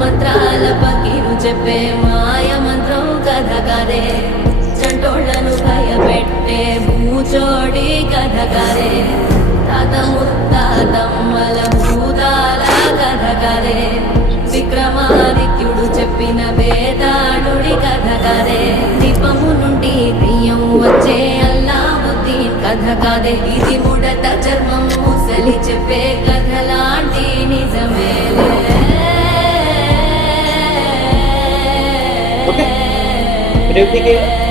మంత్రాల పకీరు చెప్పే మాయ మంత్రం కథ కదే, చంటోళ్లను భయపెట్టే భూచోడి కథ కదే, తాత ముత్తాతమ్మల భూతాల కథ కదే, విక్రమాదిత్యుడు చెప్పిన వేదాళుడి కథ కదే, దీపము నుండి బియ్యం వచ్చే అల్లావుద్దీన్ కథ కదే, ఇది ముడత చర్మం ముసలి చెప్పే కథ లాంటి నిజమేలే. Okay.